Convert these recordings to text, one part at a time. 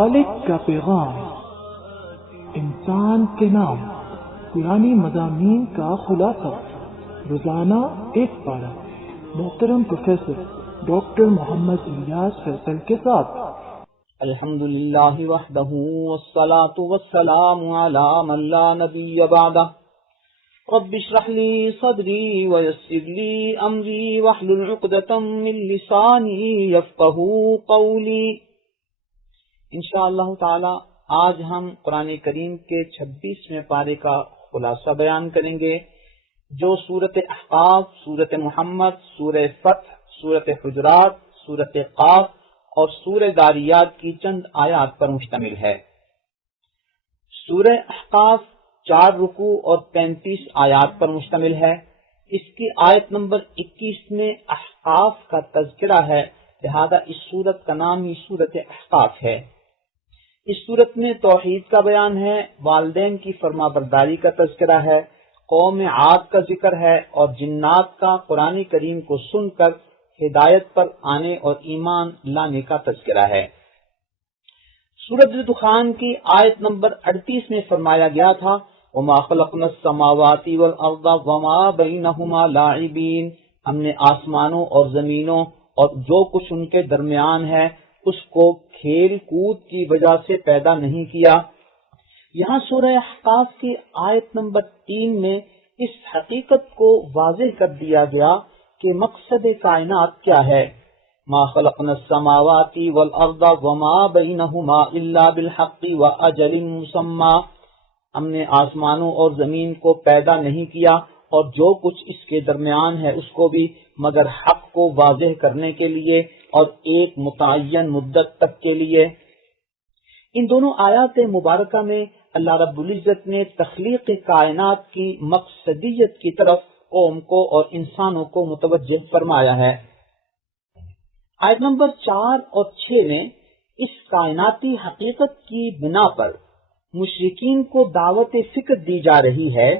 خالق کا پیغام، انسان کے نام، پرانی مضامین کا خلاصہ، روزانہ ایک پارہ، محترم پروفیسر ڈاکٹر محمد الیاس فیصل کے ساتھ۔ الحمدللہ وحدہ والصلاة والسلام علی من لا نبی بعدہ، رب اشرح لی صدری ویسر لی امری واحلل عقدۃ من لسانی یفقہوا قولی۔ انشاءاللہ تعالی آج ہم قرآن کریم کے 26ویں پارے کا خلاصہ بیان کریں گے، جو سورۃ احقاف، سورۃ محمد، سورہ فتح، سورۃ حجرات، سورۃ قاف اور سورہ ذاریات کی چند آیات پر مشتمل ہے۔ سورہ احقاف 4 رکوع اور 35 آیات پر مشتمل ہے۔ اس کی آیت نمبر 21 میں احقاف کا تذکرہ ہے، لہذا اس سورت کا نام ہی سورۃ احقاف ہے۔ اس سورت میں توحید کا بیان ہے، والدین کی فرما برداری کا تذکرہ ہے، قوم عاد کا ذکر ہے اور جنات کا قرآن کریم کو سن کر ہدایت پر آنے اور ایمان لانے کا تذکرہ ہے۔ سورۃ دخان کی آیت نمبر 38 میں فرمایا گیا تھا، وَمَا خَلَقْنَا السَّمَاوَاتِ وَالْأَرْضَ وَمَا بَيْنَهُمَا لَاعِبِينَ، ہم نے آسمانوں اور زمینوں اور جو کچھ ان کے درمیان ہے اس کو کھیل کود کی وجہ سے پیدا نہیں کیا۔ یہاں سورہ احقاف کی آیت نمبر 3 میں اس حقیقت کو واضح کر دیا گیا کہ مقصد کائنات کیا ہے۔ ما خلقنا السماوات والارض وما بینہما الا بالحق واجل مسمى، ہم نے آسمانوں اور زمین کو پیدا نہیں کیا اور جو کچھ اس کے درمیان ہے اس کو بھی مگر حق کو واضح کرنے کے لیے اور ایک متعین مدت تک کے لیے۔ ان دونوں آیات مبارکہ میں اللہ رب العزت نے تخلیق کائنات کی مقصدیت کی طرف قوم کو اور انسانوں کو متوجہ فرمایا ہے۔ آیت نمبر 4 اور 6 میں اس کائناتی حقیقت کی بنا پر مشرکین کو دعوت فکر دی جا رہی ہے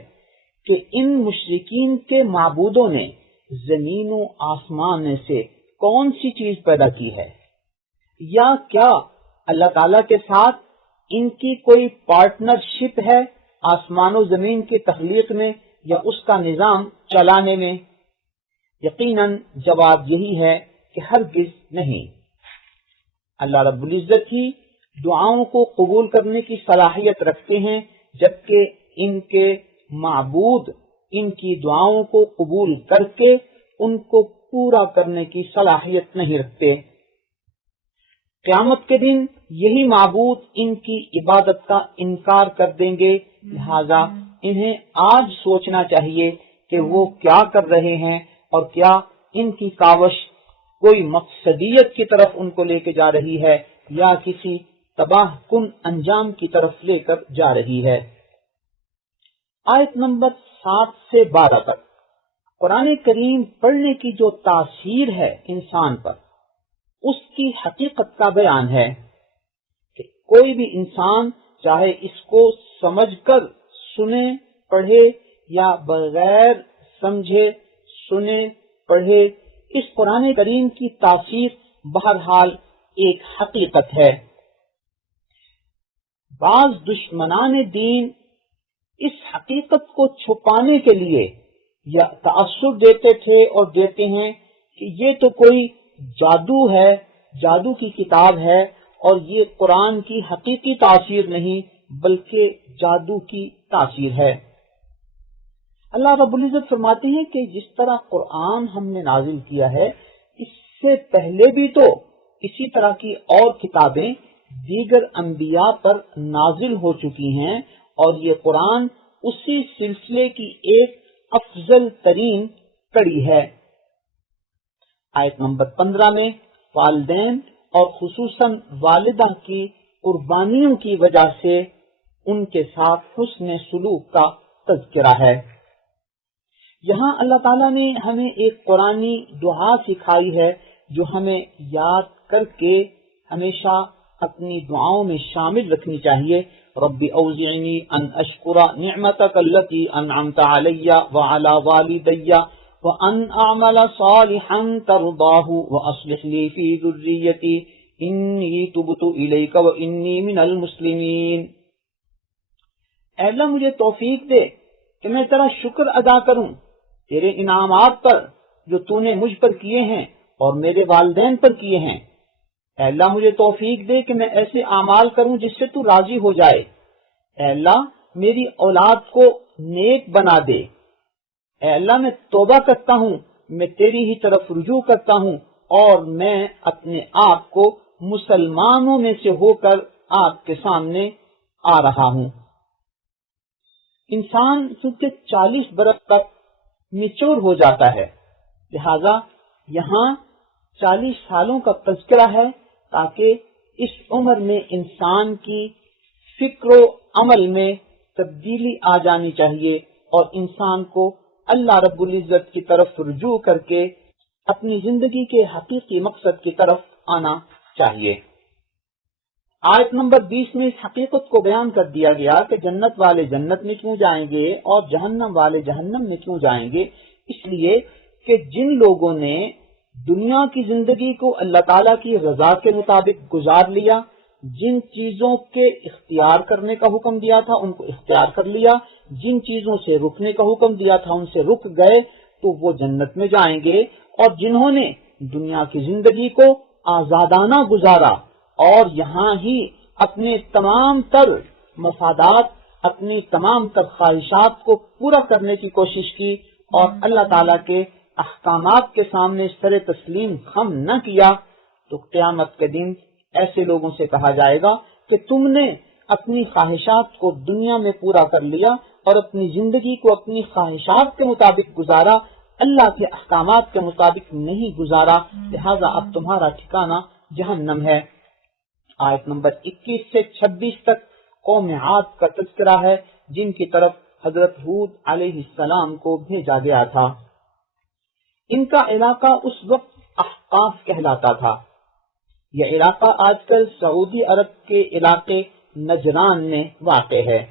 کہ ان مشرکین کے معبودوں نے زمین و آسمان میں سے کون سی چیز پیدا کی ہے، یا کیا اللہ تعالیٰ کے ساتھ ان کی کوئی پارٹنرشپ ہے آسمان و زمین کی تخلیق میں یا اس کا نظام چلانے میں؟ یقیناً جواب یہی ہے کہ ہرگز نہیں۔ اللہ رب العزت ہی دعاؤں کو قبول کرنے کی صلاحیت رکھتے ہیں، جبکہ ان کے معبود ان کی دعاؤں کو قبول کر کے ان کو پورا کرنے کی صلاحیت نہیں رکھتے۔ قیامت کے دن یہی معبود ان کی عبادت کا انکار کر دیں گے، لہذا انہیں آج سوچنا چاہیے کہ وہ کیا کر رہے ہیں اور کیا ان کی کاوش کوئی مقصدیت کی طرف ان کو لے کے جا رہی ہے یا کسی تباہ کن انجام کی طرف لے کر جا رہی ہے۔ آیت نمبر 7 سے 12 تک قرآن کریم پڑھنے کی جو تاثیر ہے انسان پر، اس کی حقیقت کا بیان ہے کہ کوئی بھی انسان چاہے اس کو سمجھ کر سنے پڑھے یا بغیر سمجھے سنے پڑھے، اس قرآن کریم کی تاثیر بہرحال ایک حقیقت ہے۔ بعض دشمنان دین اس حقیقت کو چھپانے کے لیے یا تأثر دیتے تھے اور دیتے ہیں کہ یہ تو کوئی جادو ہے، جادو کی کتاب ہے اور یہ قرآن کی حقیقی تاثیر نہیں بلکہ جادو کی تاثیر ہے۔ اللہ رب العزت فرماتے ہیں کہ جس طرح قرآن ہم نے نازل کیا ہے، اس سے پہلے بھی تو اسی طرح کی اور کتابیں دیگر انبیاء پر نازل ہو چکی ہیں اور یہ قرآن اسی سلسلے کی ایک افضل ترین کڑی ہے۔ آیت نمبر 15 میں والدین اور خصوصاً والدہ کی قربانیوں کی وجہ سے ان کے ساتھ حسن سلوک کا تذکرہ ہے۔ یہاں اللہ تعالیٰ نے ہمیں ایک قرآنی دعا سکھائی ہے جو ہمیں یاد کر کے ہمیشہ اپنی دعاؤں میں شامل رکھنی چاہیے۔ رب اوزعنی ان اشکر نعمتک التی انعمت علی وعلی والدی وان اعمل صالحا ترضاہ واصلح لی فی ذریتی انی تبت الیک و انی من المسلمین۔ اے اللہ مجھے توفیق دے کہ میں تیرا شکر ادا کروں تیرے انعامات پر جو تو نے مجھ پر کیے ہیں اور میرے والدین پر کیے ہیں۔ اے اللہ مجھے توفیق دے کہ میں ایسے اعمال کروں جس سے تو راضی ہو جائے۔ اے اللہ میری اولاد کو نیک بنا دے۔ اے اللہ میں توبہ کرتا ہوں، میں تیری ہی طرف رجوع کرتا ہوں اور میں اپنے آپ کو مسلمانوں میں سے ہو کر آپ کے سامنے آ رہا ہوں۔ انسان چونکہ 40 برس تک میچور ہو جاتا ہے، لہذا یہاں 40 سالوں کا تذکرہ ہے تاکہ اس عمر میں انسان کی فکر و عمل میں تبدیلی آ جانی چاہیے اور انسان کو اللہ رب العزت کی طرف رجوع کر کے اپنی زندگی کے حقیقی مقصد کی طرف آنا چاہیے۔ آیت نمبر 20 میں اس حقیقت کو بیان کر دیا گیا کہ جنت والے جنت میں کیوں جائیں گے اور جہنم والے جہنم میں کیوں جائیں گے، اس لیے کہ جن لوگوں نے دنیا کی زندگی کو اللہ تعالیٰ کی رضا کے مطابق گزار لیا، جن چیزوں کے اختیار کرنے کا حکم دیا تھا ان کو اختیار کر لیا، جن چیزوں سے رکنے کا حکم دیا تھا ان سے رک گئے، تو وہ جنت میں جائیں گے۔ اور جنہوں نے دنیا کی زندگی کو آزادانہ گزارا اور یہاں ہی اپنے تمام تر مفادات، اپنی تمام تر خواہشات کو پورا کرنے کی کوشش کی اور اللہ تعالیٰ کے احکامات کے سامنے سر تسلیم خم نہ کیا، تو قیامت کے دن ایسے لوگوں سے کہا جائے گا کہ تم نے اپنی خواہشات کو دنیا میں پورا کر لیا اور اپنی زندگی کو اپنی خواہشات کے مطابق گزارا، اللہ کے احکامات کے مطابق نہیں گزارا، لہذا اب تمہارا ٹھکانہ جہنم ہے۔ آیت نمبر 21 سے 26 تک قوم عاد کا تذکرہ ہے جن کی طرف حضرت ہود علیہ السلام کو بھیجا گیا تھا۔ ان کا علاقہ اس وقت احقاف کہلاتا تھا۔ یہ علاقہ آج کل سعودی عرب کے علاقے نجران میں واقع ہے،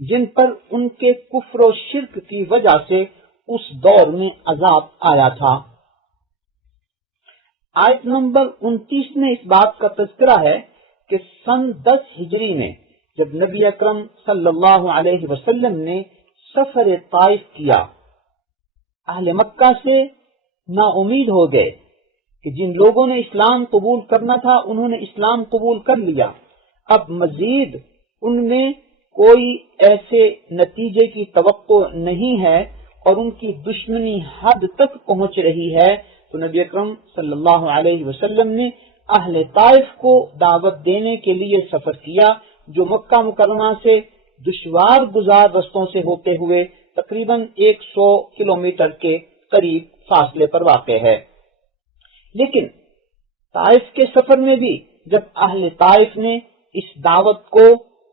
جن پر ان کے کفر و شرک کی وجہ سے اس دور میں عذاب آیا تھا۔ آیت نمبر 29 میں اس بات کا تذکرہ ہے کہ سن 10 ہجری میں جب نبی اکرم صلی اللہ علیہ وسلم نے سفر طائف کیا، اہل مکہ سے نا امید ہو گئے کہ جن لوگوں نے اسلام قبول کرنا تھا انہوں نے اسلام قبول کر لیا، اب مزید ان میں کوئی ایسے نتیجے کی توقع نہیں ہے اور ان کی دشمنی حد تک پہنچ رہی ہے، تو نبی اکرم صلی اللہ علیہ وسلم نے اہل طائف کو دعوت دینے کے لیے سفر کیا، جو مکہ مکرمہ سے دشوار گزار رستوں سے ہوتے ہوئے تقریباً 100 کلومیٹر کے قریب فاصلے پر واقع ہے۔ لیکن طائف کے سفر میں بھی جب اہل طائف نے اس دعوت کو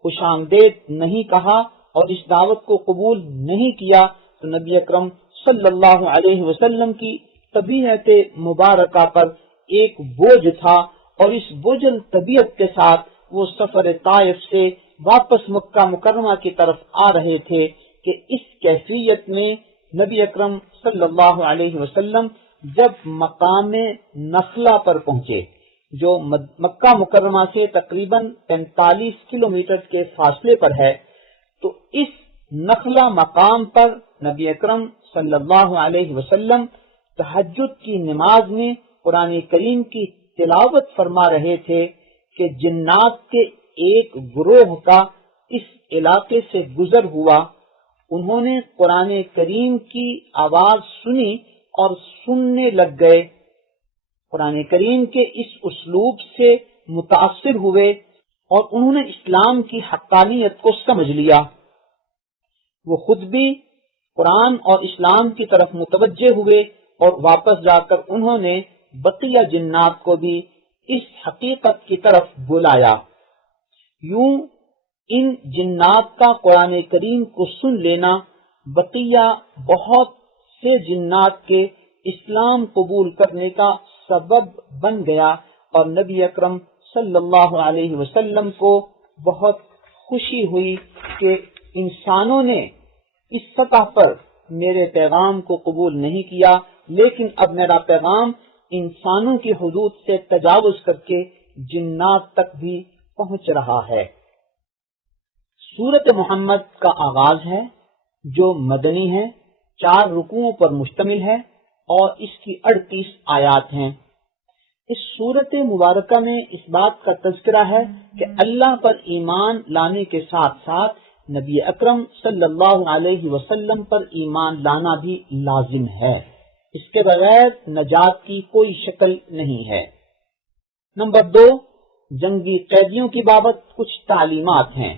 خوش آمدید نہیں کہا اور اس دعوت کو قبول نہیں کیا، تو نبی اکرم صلی اللہ علیہ وسلم کی طبیعت مبارکہ پر ایک بوجھ تھا اور اس بوجھل طبیعت کے ساتھ وہ سفر طائف سے واپس مکہ مکرمہ کی طرف آ رہے تھے کہ اس کیفیت میں نبی اکرم صلی اللہ علیہ وسلم جب مقام نخلا پر پہنچے، جو مکہ مکرمہ سے تقریباً 45 کلومیٹر کے فاصلے پر ہے، تو اس نخلا مقام پر نبی اکرم صلی اللہ علیہ وسلم تہجد کی نماز میں قرآن کریم کی تلاوت فرما رہے تھے کہ جنات کے ایک گروہ کا اس علاقے سے گزر ہوا۔ انہوں نے قرآن کریم کی آواز سنی اور سننے لگ گئے، قرآن کریم کے اس اسلوب سے متاثر ہوئے اور انہوں نے اسلام کی حقانیت کو سمجھ لیا۔ وہ خود بھی قرآن اور اسلام کی طرف متوجہ ہوئے اور واپس جا کر انہوں نے بقیہ جنات کو بھی اس حقیقت کی طرف بلایا۔ یوں ان جنات کا قرآن کریم کو سن لینا بقیہ بہت سے جنات کے اسلام قبول کرنے کا سبب بن گیا اور نبی اکرم صلی اللہ علیہ وسلم کو بہت خوشی ہوئی کہ انسانوں نے اس سطح پر میرے پیغام کو قبول نہیں کیا، لیکن اب میرا پیغام انسانوں کی حدود سے تجاوز کر کے جنات تک بھی پہنچ رہا ہے۔ سورت محمد کا آغاز ہے جو مدنی ہے، 4 رکوعوں پر مشتمل ہے اور اس کی 38 آیات ہیں۔ اس سورت مبارکہ میں اس بات کا تذکرہ ہے کہ اللہ پر ایمان لانے کے ساتھ ساتھ نبی اکرم صلی اللہ علیہ وسلم پر ایمان لانا بھی لازم ہے، اس کے بغیر نجات کی کوئی شکل نہیں ہے۔ نمبر 2، جنگی قیدیوں کی بابت کچھ تعلیمات ہیں۔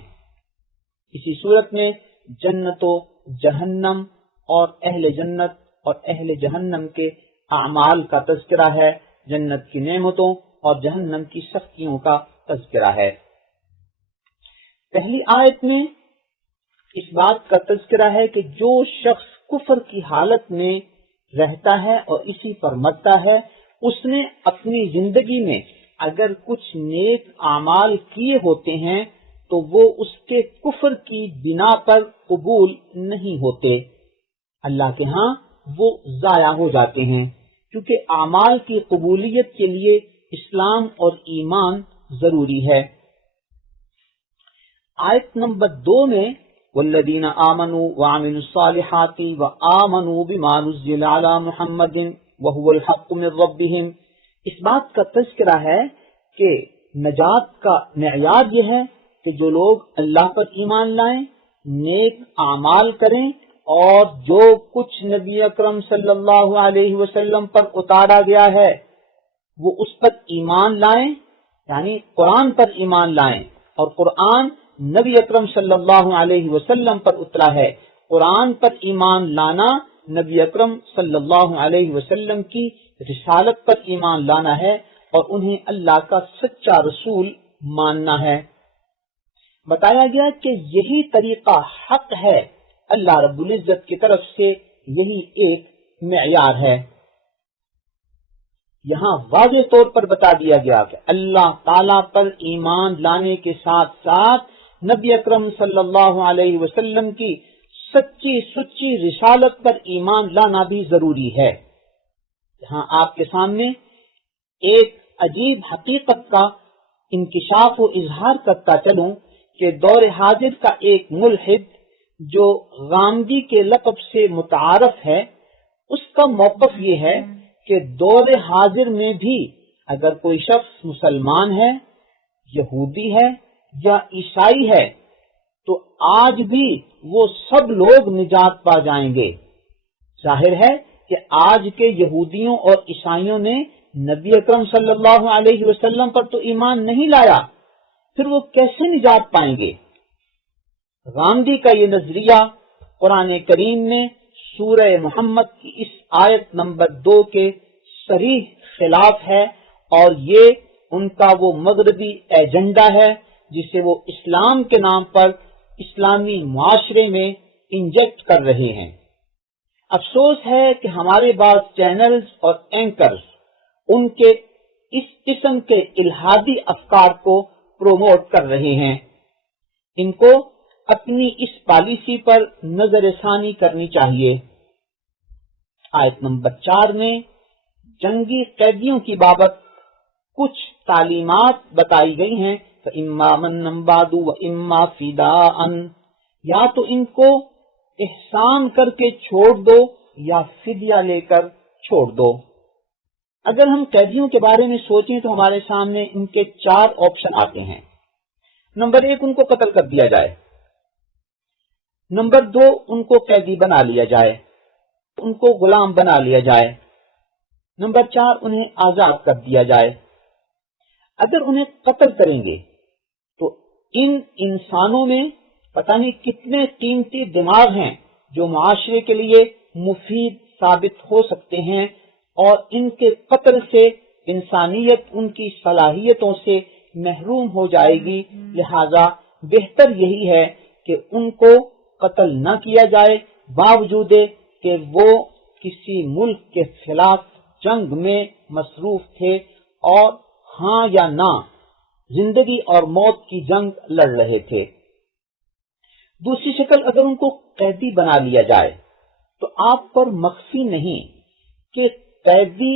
اسی صورت میں جنت و جہنم اور اہل جنت اور اہل جہنم کے اعمال کا تذکرہ ہے، جنت کی نعمتوں اور جہنم کی سختیوں کا تذکرہ ہے۔ پہلی آیت میں اس بات کا تذکرہ ہے کہ جو شخص کفر کی حالت میں رہتا ہے اور اسی پر مرتا ہے، اس نے اپنی زندگی میں اگر کچھ نیک اعمال کیے ہوتے ہیں تو وہ اس کے کفر کی بنا پر قبول نہیں ہوتے، اللہ کے ہاں وہ ضائع ہو جاتے ہیں، کیونکہ اعمال کی قبولیت کے لیے اسلام اور ایمان ضروری ہے۔ آیت نمبر 2 میں والذین آمنوا وعملوا الصالحات وآمنوا بما نزل علی محمد وهو الحق من ربهم، اس بات کا تذکرہ ہے کہ نجات کا معیار یہ ہے کہ جو لوگ اللہ پر ایمان لائیں، نیک اعمال کریں اور جو کچھ نبی اکرم صلی اللہ علیہ وسلم پر اتارا گیا ہے وہ اس پر ایمان لائیں، یعنی قرآن پر ایمان لائیں، اور قرآن نبی اکرم صلی اللہ علیہ وسلم پر اترا ہے۔ قرآن پر ایمان لانا نبی اکرم صلی اللہ علیہ وسلم کی رسالت پر ایمان لانا ہے اور انہیں اللہ کا سچا رسول ماننا ہے۔ بتایا گیا کہ یہی طریقہ حق ہے، اللہ رب العزت کی طرف سے یہی ایک معیار ہے۔ یہاں واضح طور پر بتا دیا گیا کہ اللہ تعالیٰ پر ایمان لانے کے ساتھ ساتھ نبی اکرم صلی اللہ علیہ وسلم کی سچی سچی رسالت پر ایمان لانا بھی ضروری ہے۔ یہاں آپ کے سامنے ایک عجیب حقیقت کا انکشاف و اظہار کرتا چلوں کہ دور حاضر کا ایک ملحد جو غامدی کے لقب سے متعارف ہے، اس کا موقف یہ ہے کہ دور حاضر میں بھی اگر کوئی شخص مسلمان ہے، یہودی ہے یا عیسائی ہے تو آج بھی وہ سب لوگ نجات پا جائیں گے۔ ظاہر ہے کہ آج کے یہودیوں اور عیسائیوں نے نبی اکرم صلی اللہ علیہ وسلم پر تو ایمان نہیں لایا، پھر وہ کیسے نجات پائیں گے؟ غامدی کا یہ نظریہ قرآن کریم میں سورہ محمد کی اس آیت نمبر 2 کے صریح خلاف ہے، اور یہ ان کا وہ مغربی ایجنڈا ہے جسے وہ اسلام کے نام پر اسلامی معاشرے میں انجیکٹ کر رہے ہیں۔ افسوس ہے کہ ہمارے بعض چینلز اور اینکرز ان کے اس قسم کے الہادی افکار کو پروموٹ کر رہے ہیں۔ ان کو اپنی اس پالیسی پر نظر ثانی کرنی چاہیے۔ آیت نمبر 4 میں جنگی قیدیوں کی بابت کچھ تعلیمات بتائی گئی ہیں، فَإِمَّا مَنًّا بَعْدُ وَإِمَّا فِدَاءً، یا تو ان کو احسان کر کے چھوڑ دو یا فدیہ لے کر چھوڑ دو۔ اگر ہم قیدیوں کے بارے میں سوچیں تو ہمارے سامنے ان کے 4 آپشن آتے ہیں۔ نمبر 1، ان کو قتل کر دیا جائے۔ نمبر 2، ان کو قیدی بنا لیا جائے، ان کو غلام بنا لیا جائے۔ نمبر 4، انہیں آزاد کر دیا جائے۔ اگر انہیں قتل کریں گے تو ان انسانوں میں پتہ نہیں کتنے قیمتی دماغ ہیں جو معاشرے کے لیے مفید ثابت ہو سکتے ہیں، اور ان کے قتل سے انسانیت ان کی صلاحیتوں سے محروم ہو جائے گی۔ لہذا بہتر یہی ہے کہ ان کو قتل نہ کیا جائے، باوجود کہ وہ کسی ملک کے خلاف جنگ میں مصروف تھے اور ہاں یا نہ زندگی اور موت کی جنگ لڑ رہے تھے۔ دوسری شکل، اگر ان کو قیدی بنا لیا جائے تو آپ پر مخفی نہیں کہ قیدی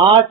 8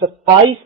27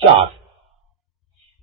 4।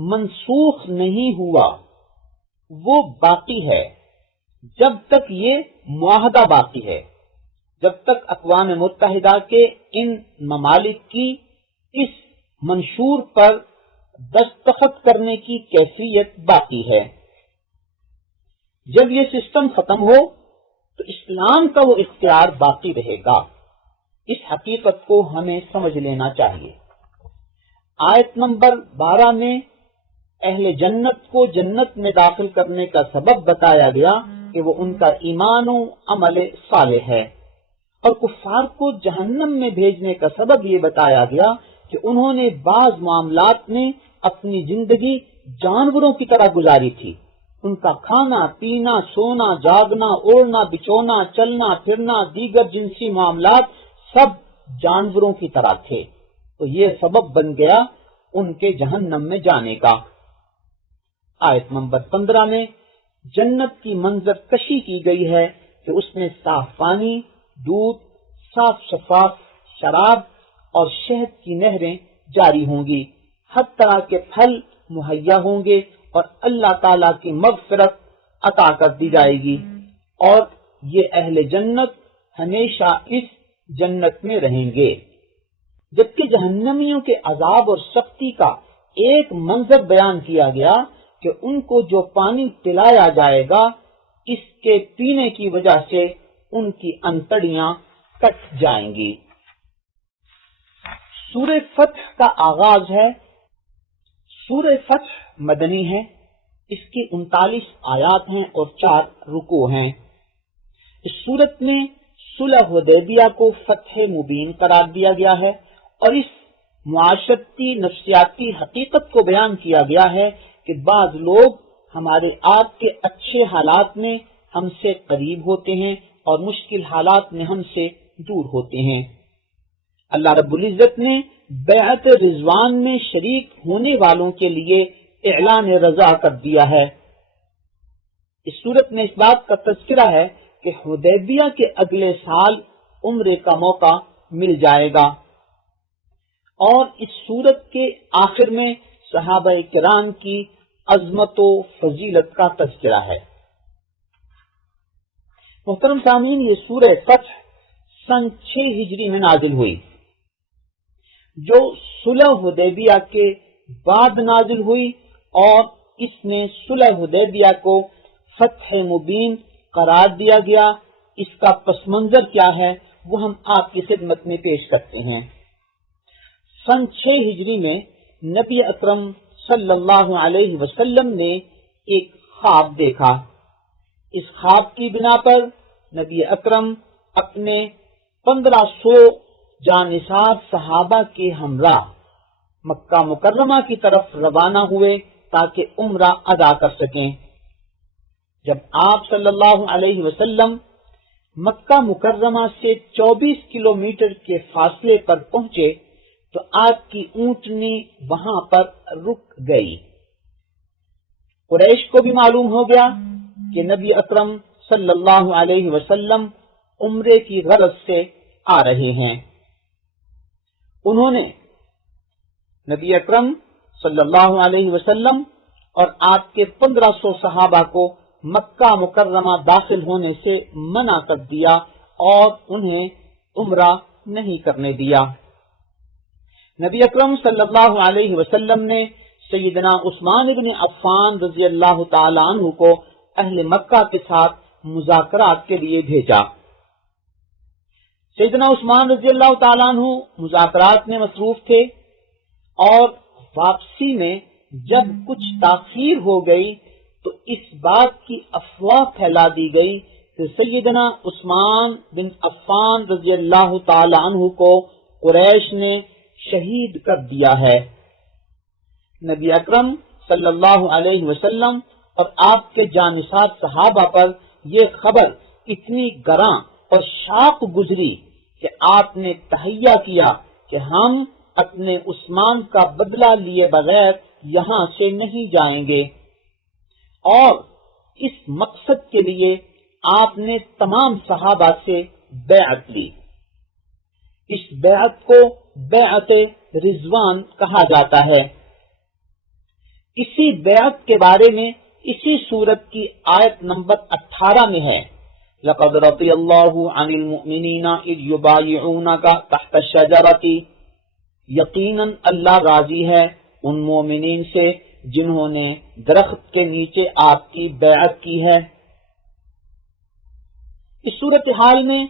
منسوخ نہیں ہوا، وہ باقی ہے جب تک یہ معاہدہ باقی ہے، جب تک اقوام متحدہ کے ان ممالک کی اس منشور پر دستخط کرنے کی کیفیت باقی ہے۔ جب یہ سسٹم ختم ہو تو اسلام کا وہ اختیار باقی رہے گا۔ اس حقیقت کو ہمیں سمجھ لینا چاہیے۔ آیت نمبر 12 میں اہل جنت کو جنت میں داخل کرنے کا سبب بتایا گیا کہ وہ ان کا ایمان و عمل صالح ہے، اور کفار کو جہنم میں بھیجنے کا سبب یہ بتایا گیا کہ انہوں نے بعض معاملات میں اپنی زندگی جانوروں کی طرح گزاری تھی۔ ان کا کھانا پینا، سونا جاگنا، اوڑھنا بچھونا، چلنا پھرنا، دیگر جنسی معاملات سب جانوروں کی طرح تھے، تو یہ سبب بن گیا ان کے جہنم میں جانے کا۔ آیت نمبر 15 میں جنت کی منظر کشی کی گئی ہے کہ اس میں صاف پانی، دودھ، صاف شفاف شراب اور شہد کی نہریں جاری ہوں گی، ہر طرح کے پھل مہیا ہوں گے، اور اللہ تعالیٰ کی مغفرت عطا کر دی جائے گی، اور یہ اہل جنت ہمیشہ اس جنت میں رہیں گے۔ جبکہ جہنمیوں کے عذاب اور سختی کا ایک منظر بیان کیا گیا کہ ان کو جو پانی پلایا جائے گا، اس کے پینے کی وجہ سے ان کی انتڑیاں کٹ جائیں گی۔ سورہ فتح کا آغاز ہے۔ سورہ فتح مدنی ہے، اس کی 39 آیات ہیں اور 4 رکوع ہیں۔ اس سورت میں صلح حدیبیہ کو فتح مبین قرار دیا گیا ہے، اور اس معاشرتی نفسیاتی حقیقت کو بیان کیا گیا ہے کہ بعض لوگ ہمارے آپ کے اچھے حالات میں ہم سے قریب ہوتے ہیں اور مشکل حالات میں ہم سے دور ہوتے ہیں۔ اللہ رب العزت نے بیعت رضوان میں شریک ہونے والوں کے لیے اعلان رضا کر دیا ہے۔ اس صورت میں اس بات کا تذکرہ ہے کہ حدیبیہ کے اگلے سال عمرے کا موقع مل جائے گا، اور اس صورت کے آخر میں صحابہ کرام کی عظمت و فضیلت کا تذکرہ ہے۔ محترم سامعین، یہ سورہ فتح سن 6 ہجری میں نازل ہوئی، جو صلح حدیبیہ کے بعد نازل ہوئی، اور اس میں صلح حدیبیہ کو فتح مبین قرار دیا گیا۔ اس کا پس منظر کیا ہے وہ ہم آپ کی خدمت میں پیش کرتے ہیں۔ سن 6 ہجری میں نبی اکرم صلی اللہ علیہ وسلم نے ایک خواب دیکھا۔ اس خواب کی بنا پر نبی اکرم اپنے 1500 جانثار صحابہ کے ہمراہ مکہ مکرمہ کی طرف روانہ ہوئے تاکہ عمرہ ادا کر سکیں۔ جب آپ صلی اللہ علیہ وسلم مکہ مکرمہ سے 24 کلومیٹر کے فاصلے پر پہنچے تو آپ کی اونٹنی وہاں پر رک گئی۔ قریش کو بھی معلوم ہو گیا کہ نبی اکرم صلی اللہ علیہ وسلم عمرے کی غرض سے آ رہے ہیں۔ انہوں نے نبی اکرم صلی اللہ علیہ وسلم اور آپ کے 1500 صحابہ کو مکہ مکرمہ داخل ہونے سے منع کر دیا اور انہیں عمرہ نہیں کرنے دیا۔ نبی اکرم صلی اللہ علیہ وسلم نے سیدنا عثمان بن عفان رضی اللہ تعالیٰ عنہ کو اہل مکہ کے ساتھ مذاکرات کے لیے بھیجا۔ سیدنا عثمان رضی اللہ تعالیٰ عنہ مذاکرات میں مصروف تھے، اور واپسی میں جب کچھ تاخیر ہو گئی تو اس بات کی افواہ پھیلا دی گئی کہ سیدنا عثمان بن عفان رضی اللہ تعالیٰ عنہ کو قریش نے شہید کر دیا ہے۔ نبی اکرم صلی اللہ علیہ وسلم اور آپ کے جانثار صحابہ پر یہ خبر اتنی گراں اور شاق گزری کہ آپ نے تہیہ کیا کہ ہم اپنے عثمان کا بدلہ لیے بغیر یہاں سے نہیں جائیں گے، اور اس مقصد کے لیے آپ نے تمام صحابہ سے بیعت لی۔ اس بیعت کو بیعت رضوان کہا جاتا ہے۔ اسی بیعت کے بارے میں اسی سورت کی آیت نمبر 18 میں ہے، لَقَدْ رَضِيَ اللَّهُ عَنِ الْمُؤْمِنِينَ إِذْ يُبَايِعُونَكَ تَحْتَ الشَّجَرَةِ، یقیناً اللہ راضی ہے ان مومنین سے جنہوں نے درخت کے نیچے آپ کی بیعت کی ہے۔ اس صورتحال میں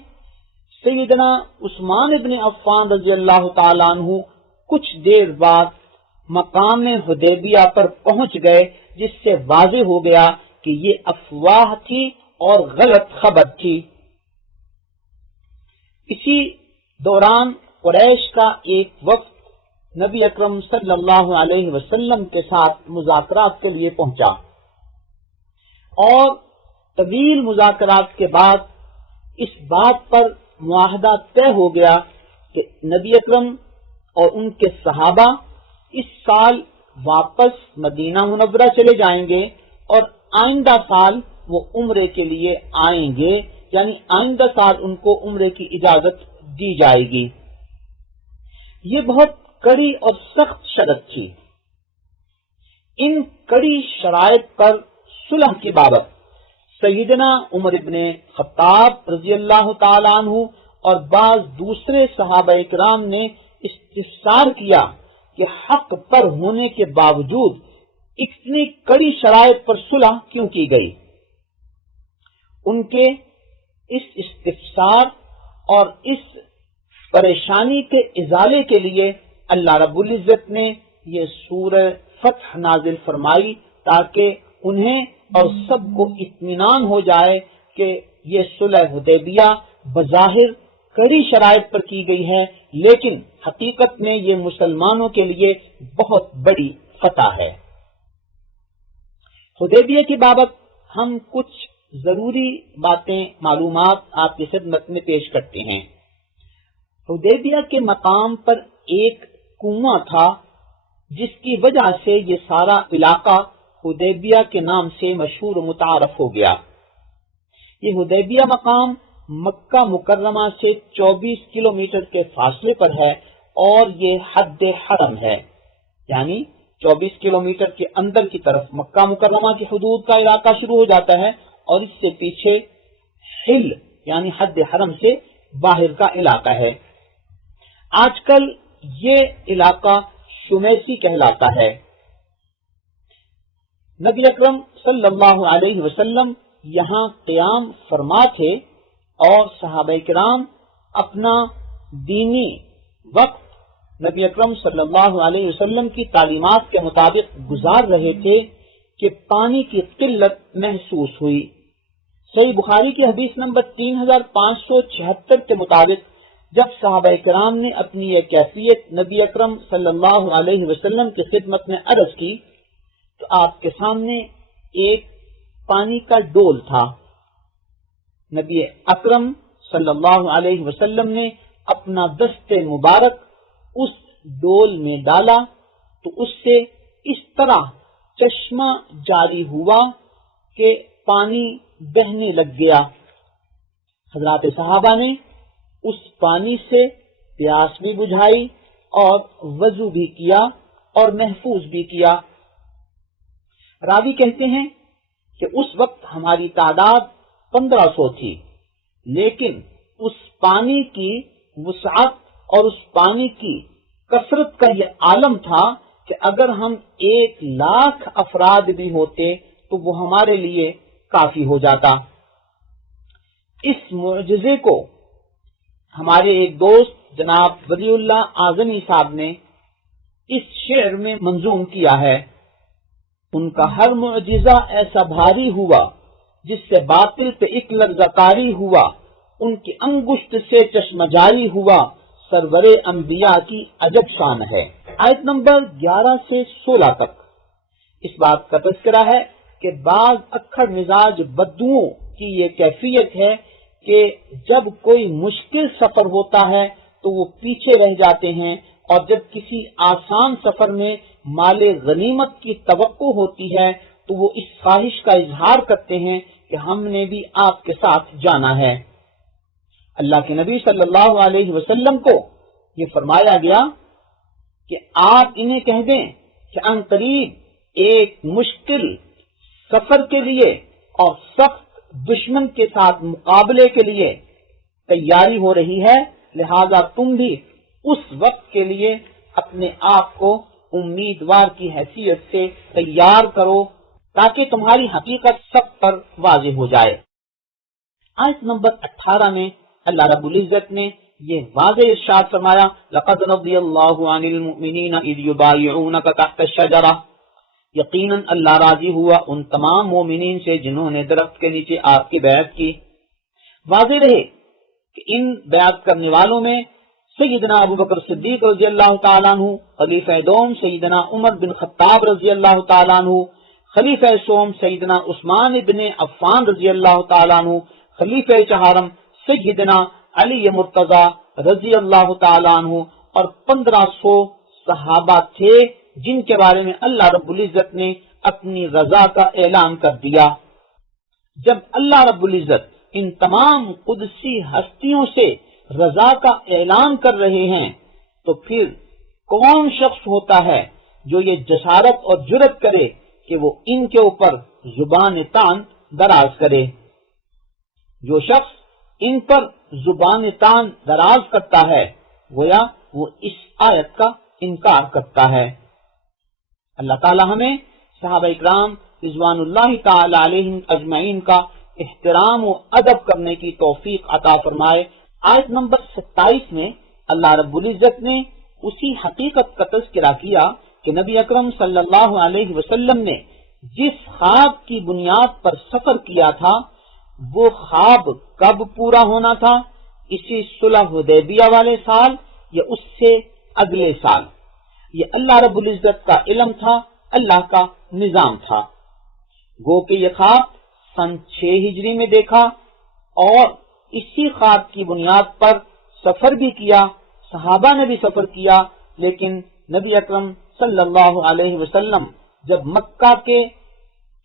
سیدنا عثمان ابن عفان رضی اللہ تعالیٰ عنہ کچھ دیر بعد مقام حدیبیہ پر پہنچ گئے، جس سے واضح ہو گیا کہ یہ افواہ تھی اور غلط خبر تھی۔ اسی دوران قریش کا ایک وفد نبی اکرم صلی اللہ علیہ وسلم کے ساتھ مذاکرات کے لیے پہنچا، اور طویل مذاکرات کے بعد اس بات پر معاہدہ طے ہو گیا کہ نبی اکرم اور ان کے صحابہ اس سال واپس مدینہ منورہ چلے جائیں گے، اور آئندہ سال وہ عمرے کے لیے آئیں گے، یعنی آئندہ سال ان کو عمرے کی اجازت دی جائے گی۔ یہ بہت کڑی اور سخت شرط تھی۔ ان کڑی شرائط پر صلح کی بابت سیدنا عمر ابن خطاب رضی اللہ تعالیٰ عنہ اور بعض دوسرے صحابہ کرام نے استفسار کیا کہ حق پر ہونے کے باوجود اتنی کڑی شرائط پر صلح کیوں کی گئی؟ ان کے اس استفسار اور اس پریشانی کے ازالے کے لیے اللہ رب العزت نے یہ سورہ فتح نازل فرمائی، تاکہ انہیں اور سب کو اطمینان ہو جائے کہ یہ صلح حدیبیہ بظاہر کڑی شرائط پر کی گئی ہے، لیکن حقیقت میں یہ مسلمانوں کے لیے بہت بڑی فتح ہے۔ حدیبیہ کی بابت ہم کچھ ضروری باتیں معلومات آپ کی خدمت میں پیش کرتے ہیں۔ حدیبیہ کے مقام پر ایک کنواں تھا، جس کی وجہ سے یہ سارا علاقہ حدیبیہ کے نام سے مشہور و متعارف ہو گیا۔ یہ حدیبیہ مقام مکہ مکرمہ سے 24 کلومیٹر کے فاصلے پر ہے، اور یہ حد حرم ہے، یعنی 24 کلومیٹر کے اندر کی طرف مکہ مکرمہ کی حدود کا علاقہ شروع ہو جاتا ہے، اور اس سے پیچھے حل یعنی حد حرم سے باہر کا علاقہ ہے۔ آج کل یہ علاقہ شمیسی کہلاتا ہے۔ نبی اکرم صلی اللہ علیہ وسلم یہاں قیام فرما تھے، اور صحابہ کرام اپنا دینی وقت نبی اکرم صلی اللہ علیہ وسلم کی تعلیمات کے مطابق گزار رہے تھے کہ پانی کی قلت محسوس ہوئی۔ صحیح بخاری کی حدیث نمبر 3576 کے مطابق جب صحابہ کرام نے اپنی یہ کیفیت نبی اکرم صلی اللہ علیہ وسلم کی خدمت میں عرض کی، تو آپ کے سامنے ایک پانی کا ڈول تھا۔ نبی اکرم صلی اللہ علیہ وسلم نے اپنا دست مبارک اس ڈول میں ڈالا، تو اس سے اس طرح چشمہ جاری ہوا کہ پانی بہنے لگ گیا۔ حضرات صحابہ نے اس پانی سے پیاس بھی بجھائی اور وضو بھی کیا اور محفوظ بھی کیا۔ راوی کہتے ہیں کہ اس وقت ہماری تعداد 1500 تھی، لیکن اس پانی کی وسعت اور اس پانی کی کثرت کا یہ عالم تھا کہ اگر ہم 1,00,000 افراد بھی ہوتے تو وہ ہمارے لیے کافی ہو جاتا۔ اس معجزے کو ہمارے ایک دوست جناب ولی اللہ اعظمی صاحب نے اس شعر میں منظوم کیا ہے۔ ان کا ہر معجزہ ایسا بھاری ہوا جس سے باطل پہ ایک لرزہ طاری ہوا، ان کی انگشت سے چشمہ جاری ہوا، سرور انبیاء کی عجب شان ہے۔ آیت نمبر 11 سے 16 تک اس بات کا تذکرہ ہے کہ بعض اکھڑ مزاج بدوؤں کی یہ کیفیت ہے کہ جب کوئی مشکل سفر ہوتا ہے تو وہ پیچھے رہ جاتے ہیں، اور جب کسی آسان سفر میں مال غنیمت کی توقع ہوتی ہے تو وہ اس خواہش کا اظہار کرتے ہیں کہ ہم نے بھی آپ کے ساتھ جانا ہے۔ اللہ کے نبی صلی اللہ علیہ وسلم کو یہ فرمایا گیا کہ آپ انہیں کہہ دیں کہ ان قریب ایک مشکل سفر کے لیے اور سخت دشمن کے ساتھ مقابلے کے لیے تیاری ہو رہی ہے، لہذا تم بھی اس وقت کے لیے اپنے آپ کو امیدوار کی حیثیت سے تیار کرو تاکہ تمہاری حقیقت سب پر واضح ہو جائے۔ آیت نمبر 18 میں اللہ رب العزت نے یہ واضح ارشاد فرمایا، لقد رضی اللہ عن المؤمنین اذ یبایعونک تحت الشجرہ، یقیناً اللہ راضی ہوا ان تمام مومنین سے جنہوں نے درخت کے نیچے آپ کی بیعت کی۔ واضح رہے کہ ان بیعت کرنے والوں میں سیدنا ابو بکر صدیق رضی اللہ تعالیٰ عنہ، خلیفہ دوم سیدنا عمر بن خطاب رضی اللہ تعالیٰ عنہ، خلیفہ سوم سیدنا عثمان بن عفان رضی اللہ تعالیٰ عنہ، خلیفہ چہارم سیدنا علی مرتضی رضی اللہ تعالیٰ عنہ، اور 1500 صحابہ تھے جن کے بارے میں اللہ رب العزت نے اپنی رضا کا اعلان کر دیا۔ جب اللہ رب العزت ان تمام قدسی ہستیوں سے رضا کا اعلان کر رہے ہیں تو پھر کون شخص ہوتا ہے جو یہ جسارت اور جرت کرے کہ وہ ان کے اوپر زبان تان دراز کرے؟ جو شخص ان پر زبان تان دراز کرتا ہے گویا وہ اس آیت کا انکار کرتا ہے۔ اللہ تعالی ہمیں صحابہ اکرام رضوان اللہ تعالی علیہم اجمعین کا احترام و ادب کرنے کی توفیق عطا فرمائے۔ آیت نمبر 27 میں اللہ رب العزت نے اسی حقیقت کا تذکرہ کیا کہ نبی اکرم صلی اللہ علیہ وسلم نے جس خواب کی بنیاد پر سفر کیا تھا وہ خواب کب پورا ہونا تھا؟ اسی صلح حدیبیہ والے سال یا اس سے اگلے سال؟ یہ اللہ رب العزت کا علم تھا، اللہ کا نظام تھا۔ گو کہ یہ خواب سن 6 ہجری میں دیکھا اور اسی خواب کی بنیاد پر سفر بھی کیا، صحابہ نے بھی سفر کیا، لیکن نبی اکرم صلی اللہ علیہ وسلم جب مکہ کے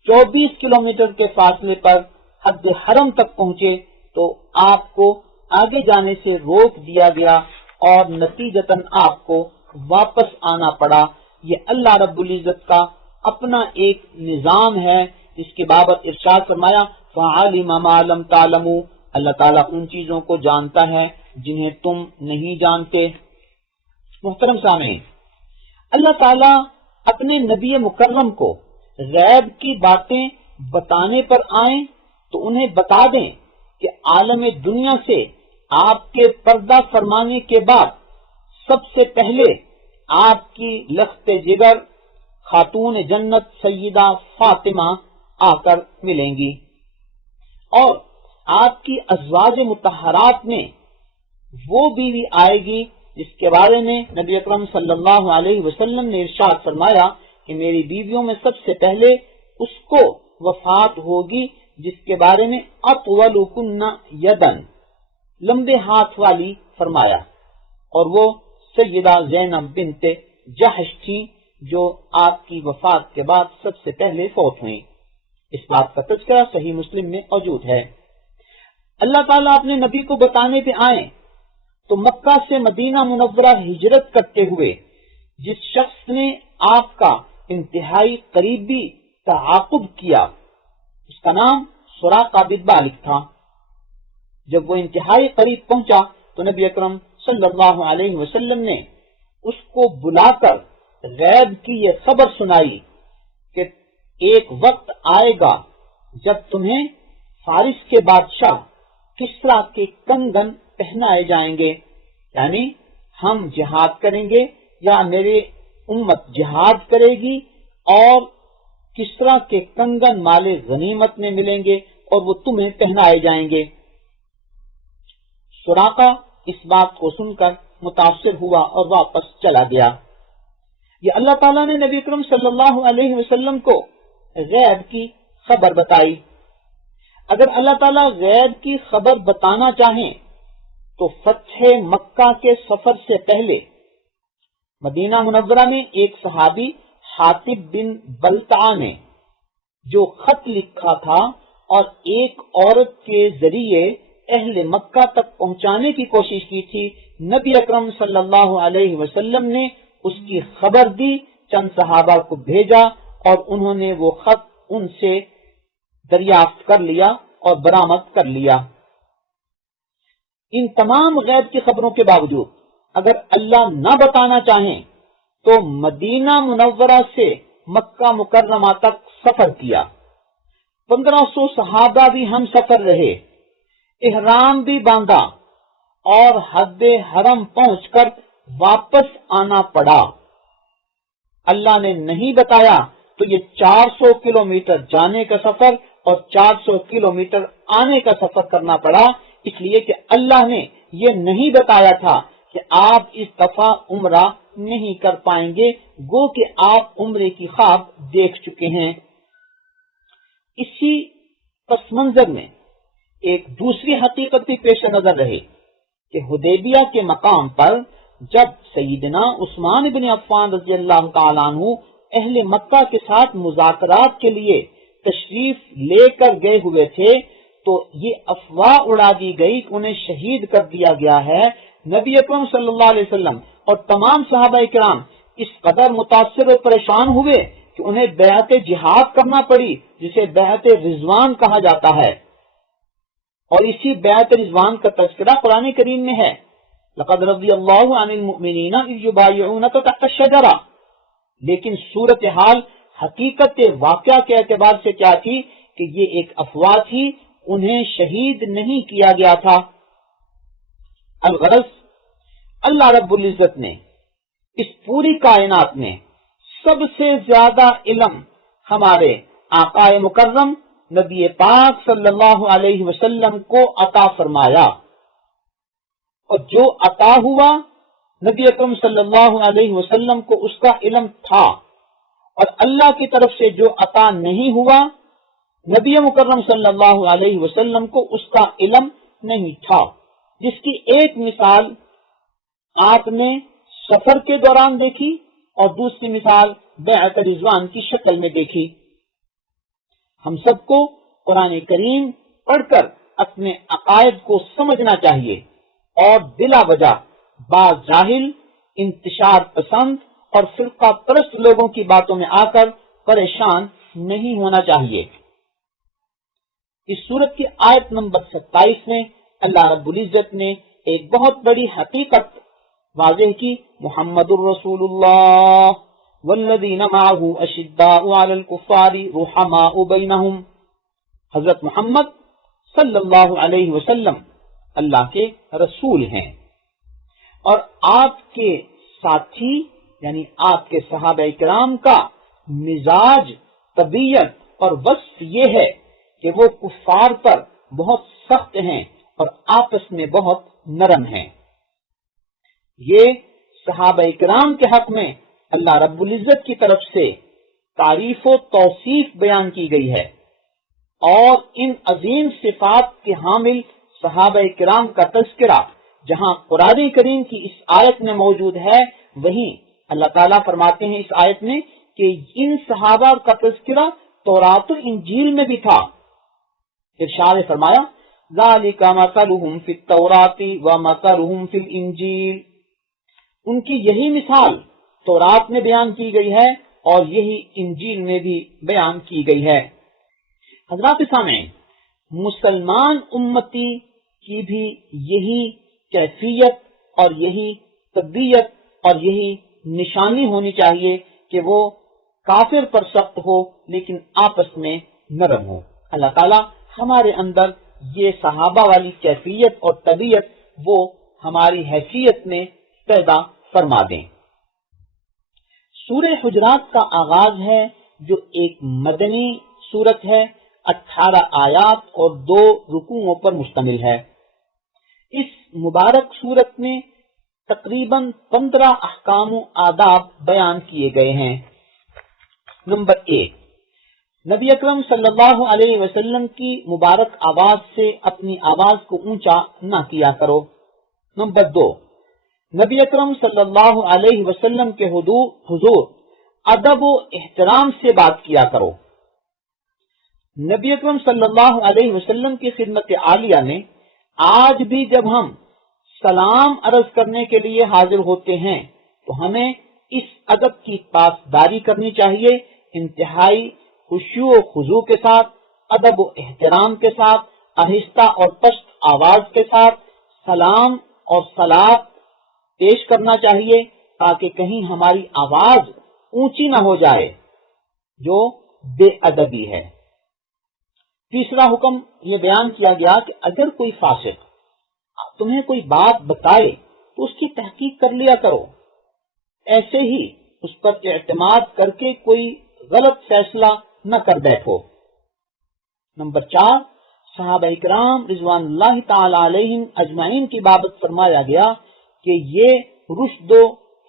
24 کلومیٹر کے فاصلے پر حد حرم تک پہنچے تو آپ کو آگے جانے سے روک دیا گیا اور نتیجتاً آپ کو واپس آنا پڑا۔ یہ اللہ رب العزت کا اپنا ایک نظام ہے جس کے بابت ارشاد فرمایا فَعَلِمَ مَا لَمْ تَعْلَمُوا، اللہ تعالیٰ ان چیزوں کو جانتا ہے جنہیں تم نہیں جانتے۔ محترم سامعین، اللہ تعالیٰ اپنے نبی مکرم کو غیب کی باتیں بتانے پر آئیں تو انہیں بتا دیں کہ عالم دنیا سے آپ کے پردہ فرمانے کے بعد سب سے پہلے آپ کی لخت جگر خاتون جنت سیدہ فاطمہ آ کر ملیں گی، اور آپ کی ازواج مطہرات میں وہ بیوی آئے گی جس کے بارے میں نبی اکرم صلی اللہ علیہ وسلم نے ارشاد فرمایا کہ میری بیویوں میں سب سے پہلے اس کو وفات ہوگی جس کے بارے میں اطولکن یدن، لمبے ہاتھ والی فرمایا، اور وہ سیدہ زینب بنت جحش تھی جو آپ کی وفات کے بعد سب سے پہلے فوت ہوئیں۔ اس بات کا تذکرہ صحیح مسلم میں موجود ہے۔ اللہ تعالیٰ اپنے نبی کو بتانے پہ آئے تو مکہ سے مدینہ منورہ ہجرت کرتے ہوئے جس شخص نے آپ کا انتہائی قریبی تعاقب کیا اس کا نام سراقہ بن مالک تھا۔ جب وہ انتہائی قریب پہنچا تو نبی اکرم صلی اللہ علیہ وسلم نے اس کو بلا کر غیب کی یہ خبر سنائی کہ ایک وقت آئے گا جب تمہیں فارس کے بادشاہ کسرا کے کنگن پہنائے جائیں گے، یعنی ہم جہاد کریں گے یا میری امت جہاد کرے گی اور کسرا کے کنگن مال غنیمت میں ملیں گے اور وہ تمہیں پہنائے جائیں گے۔ سراقہ اس بات کو سن کر متاثر ہوا اور واپس چلا گیا۔ یہ اللہ تعالیٰ نے نبی اکرم صلی اللہ علیہ وسلم کو غیب کی خبر بتائی۔ اگر اللہ تعالیٰ غیب کی خبر بتانا چاہیں تو فتح مکہ کے سفر سے پہلے مدینہ منورہ میں ایک صحابی حاطب بن بلتع نے جو خط لکھا تھا اور ایک عورت کے ذریعے اہل مکہ تک پہنچانے کی کوشش کی تھی، نبی اکرم صلی اللہ علیہ وسلم نے اس کی خبر دی، چند صحابہ کو بھیجا اور انہوں نے وہ خط ان سے دریافت کر لیا اور برآمد کر لیا۔ ان تمام غیب کی خبروں کے باوجود اگر اللہ نہ بتانا چاہیں تو مدینہ منورہ سے مکہ مکرمہ تک سفر کیا، 1500 صحابہ بھی ہم سفر رہے، احرام بھی باندھا اور حد حرم پہنچ کر واپس آنا پڑا۔ اللہ نے نہیں بتایا تو یہ 400 کلومیٹر جانے کا سفر اور 400 کلومیٹر آنے کا سفر کرنا پڑا، اس لیے کہ اللہ نے یہ نہیں بتایا تھا کہ آپ اس دفعہ عمرہ نہیں کر پائیں گے، گو کہ آپ عمرے کی خواب دیکھ چکے ہیں۔ اسی پس منظر میں ایک دوسری حقیقت بھی پیش نظر رہے کہ حدیبیہ کے مقام پر جب سیدنا عثمان بن عفان رضی اللہ تعالیٰ عنہ اہل مکہ کے ساتھ مذاکرات کے لیے تشریف لے کر گئے ہوئے تھے تو یہ افواہ اڑا دی گئی کہ انہیں شہید کر دیا گیا ہے۔ نبی اکرم صلی اللہ علیہ وسلم اور تمام صحابہ کرام اس قدر متاثر اور پریشان ہوئے کہ انہیں بیعت جہاد کرنا پڑی، جسے بیعت رضوان کہا جاتا ہے، اور اسی بیعت رضوان کا تذکرہ قرآن کریم میں ہے، لقد رضی اللہ عن المؤمنین اذ یبایعونک تحت الشجرہ۔ لیکن صورتحال حقیقت واقعہ کے اعتبار سے کیا تھی کہ یہ ایک افواہ تھی، انہیں شہید نہیں کیا گیا تھا۔ الغرض اللہ رب العزت نے اس پوری کائنات میں سب سے زیادہ علم ہمارے آقا مکرم نبی پاک صلی اللہ علیہ وسلم کو عطا فرمایا، اور جو عطا ہوا نبی اکرم صلی اللہ علیہ وسلم کو اس کا علم تھا، اور اللہ کی طرف سے جو عطا نہیں ہوا نبی مکرم صلی اللہ علیہ وسلم کو اس کا علم نہیں تھا، جس کی ایک مثال آپ نے سفر کے دوران دیکھی اور دوسری مثال بیعت رضوان کی شکل میں دیکھی۔ ہم سب کو قرآن کریم پڑھ کر اپنے عقائد کو سمجھنا چاہیے اور بلا وجہ بعض جاہل، انتشار پسند اور فرقہ پرست لوگوں کی باتوں میں آ کر پریشان نہیں ہونا چاہیے۔ اس سورت کی آیت نمبر 27 میں اللہ رب العزت نے ایک بہت بڑی حقیقت واضح کی، محمد الرسول اللہ والذین معہ اشداء علی الکفار رحماء بینہم۔ حضرت محمد صلی اللہ علیہ وسلم اللہ کے رسول ہیں، اور آپ کے ساتھی یعنی آپ کے صحابہ کرام کا مزاج، طبیعت اور وصف یہ ہے کہ وہ کفار پر بہت سخت ہیں اور آپس میں بہت نرم ہیں۔ یہ صحابہ کرام کے حق میں اللہ رب العزت کی طرف سے تعریف و توصیف بیان کی گئی ہے، اور ان عظیم صفات کے حامل صحابہ کرام کا تذکرہ جہاں قرآن کریم کی اس آیت میں موجود ہے، وہیں اللہ تعالیٰ فرماتے ہیں اس آیت میں کہ ان صحابہ کا تذکرہ تورات و انجیل میں بھی تھا۔ ارشاد فرمایا ذالک مثلہم فی التوراۃ ومثلہم فی الانجیل، ان کی یہی مثال تورات میں بیان کی گئی ہے اور یہی انجیل میں بھی بیان کی گئی ہے۔ حضرات سامعین، مسلمان امتی کی بھی یہی کیفیت اور یہی طبیعت اور یہی نشانی ہونی چاہیے کہ وہ کافر پر سخت ہو لیکن آپس میں نرم ہو۔ اللہ تعالیٰ ہمارے اندر یہ صحابہ والی کیفیت اور طبیعت وہ ہماری حیثیت میں پیدا فرما دیں۔ سورہ حجرات کا آغاز ہے جو ایک مدنی سورت ہے، 18 آیات اور 2 رکوعوں پر مشتمل ہے۔ اس مبارک سورت میں تقریباً 15 احکام و آداب بیان کیے گئے ہیں۔ نمبر 1، نبی اکرم صلی اللہ علیہ وسلم کی مبارک آواز سے اپنی آواز کو اونچا نہ کیا کرو۔ نمبر 2، نبی اکرم صلی اللہ علیہ وسلم کے حضور ادب و احترام سے بات کیا کرو۔ نبی اکرم صلی اللہ علیہ وسلم کی خدمت عالیہ میں آج بھی جب ہم سلام عرض کرنے کے لیے حاضر ہوتے ہیں تو ہمیں اس ادب کی پاسداری کرنی چاہیے، انتہائی خشوع و خضوع کے ساتھ، ادب و احترام کے ساتھ، آہستہ اور پست آواز کے ساتھ سلام اور صلات پیش کرنا چاہیے، تاکہ کہیں ہماری آواز اونچی نہ ہو جائے، جو بے ادبی ہے۔ تیسرا حکم یہ بیان کیا گیا کہ اگر کوئی فاسق تمہیں کوئی بات بتائے تو اس کی تحقیق کر لیا کرو، ایسے ہی اس پر اعتماد کر کے کوئی غلط فیصلہ نہ کر بیٹھو۔ نمبر 4، صحابہ اکرام رضوان اللہ تعالی علیہم اجمعین کی بابت فرمایا گیا کہ یہ رشد و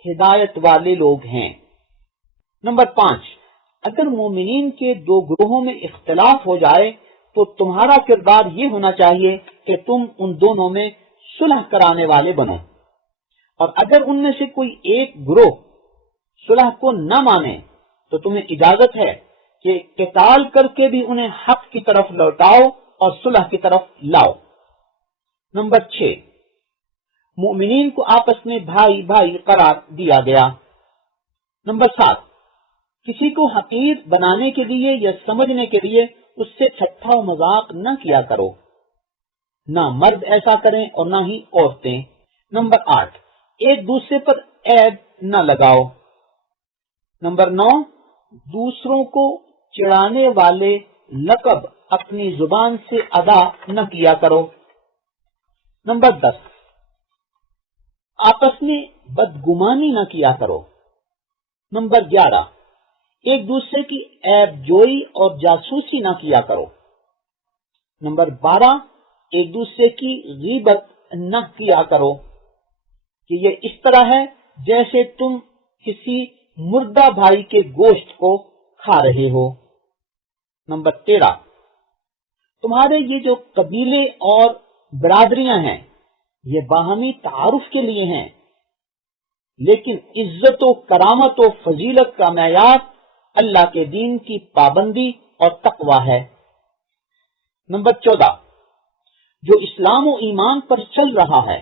ہدایت والے لوگ ہیں۔ نمبر 5، اگر مومنین کے دو گروہوں میں اختلاف ہو جائے تو تمہارا کردار یہ ہونا چاہیے کہ تم ان دونوں میں صلح کرانے والے بنو، اور اگر ان میں سے کوئی ایک گروہ صلح کو نہ مانے تو تمہیں اجازت ہے کہ قتال کر کے بھی انہیں حق کی طرف لوٹاؤ اور صلح کی طرف لاؤ۔ نمبر 6، مومنین کو آپس میں بھائی بھائی قرار دیا گیا۔ نمبر 7، کسی کو حقیر بنانے کے لیے یا سمجھنے کے لیے اس سے ٹھٹھا و مذاق نہ کیا کرو، نہ مرد ایسا کریں اور نہ ہی عورتیں۔ نمبر 8، ایک دوسرے پر عیب نہ لگاؤ۔ نمبر 9، دوسروں کو چڑھانے والے لقب اپنی زبان سے ادا نہ کیا کرو۔ نمبر 10، آپس میں بدگمانی نہ کیا کرو۔ نمبر 11، ایک دوسرے کی عیب جوئی اور جاسوسی نہ کیا کرو۔ نمبر 12، ایک دوسرے کی غیبت نہ کیا کرو، کہ یہ اس طرح ہے جیسے تم کسی مردہ بھائی کے گوشت کو کھا رہے ہو۔ نمبر 13، تمہارے یہ جو قبیلے اور برادریاں ہیں یہ باہمی تعارف کے لیے ہیں، لیکن عزت و کرامت و فضیلت کا معیار اللہ کے دین کی پابندی اور تقوی ہے۔ نمبر 14، جو اسلام و ایمان پر چل رہا ہے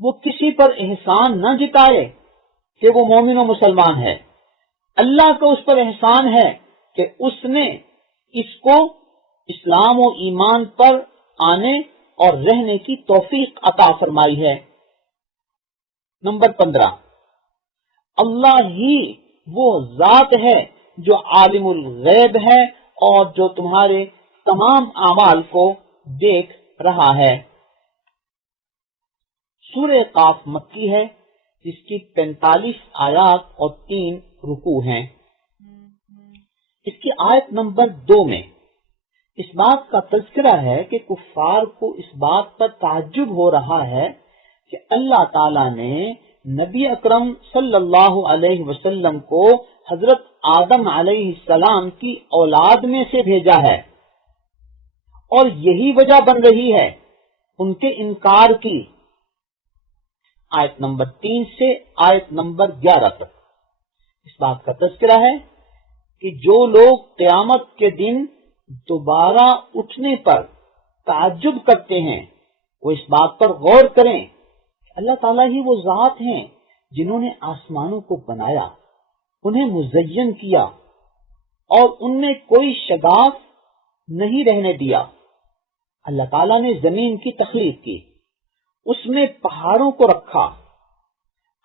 وہ کسی پر احسان نہ جتائے کہ وہ مومن و مسلمان ہے، اللہ کا اس پر احسان ہے کہ اس نے اس کو اسلام و ایمان پر آنے اور رہنے کی توفیق عطا فرمائی ہے۔ نمبر 15، اللہ ہی وہ ذات ہے جو عالم الغیب ہے اور جو تمہارے تمام اعمال کو دیکھ رہا ہے۔ سورہ قاف مکی ہے، جس کی 45 آیات اور 3 رکوع ہیں۔ اس کی آیت نمبر 2 میں اس بات کا تذکرہ ہے کہ کفار کو اس بات پر تعجب ہو رہا ہے کہ اللہ تعالیٰ نے نبی اکرم صلی اللہ علیہ وسلم کو حضرت آدم علیہ السلام کی اولاد میں سے بھیجا ہے، اور یہی وجہ بن رہی ہے ان کے انکار کی۔ آیت نمبر 3 سے آیت نمبر 11 تک اس بات کا تذکرہ ہے کہ جو لوگ قیامت کے دن دوبارہ اٹھنے پر تعجب کرتے ہیں وہ اس بات پر غور کریں کہ اللہ تعالیٰ ہی وہ ذات ہیں جنہوں نے آسمانوں کو بنایا، انہیں مزین کیا اور ان میں کوئی شگاف نہیں رہنے دیا۔ اللہ تعالیٰ نے زمین کی تخلیق کی، اس میں پہاڑوں کو رکھا،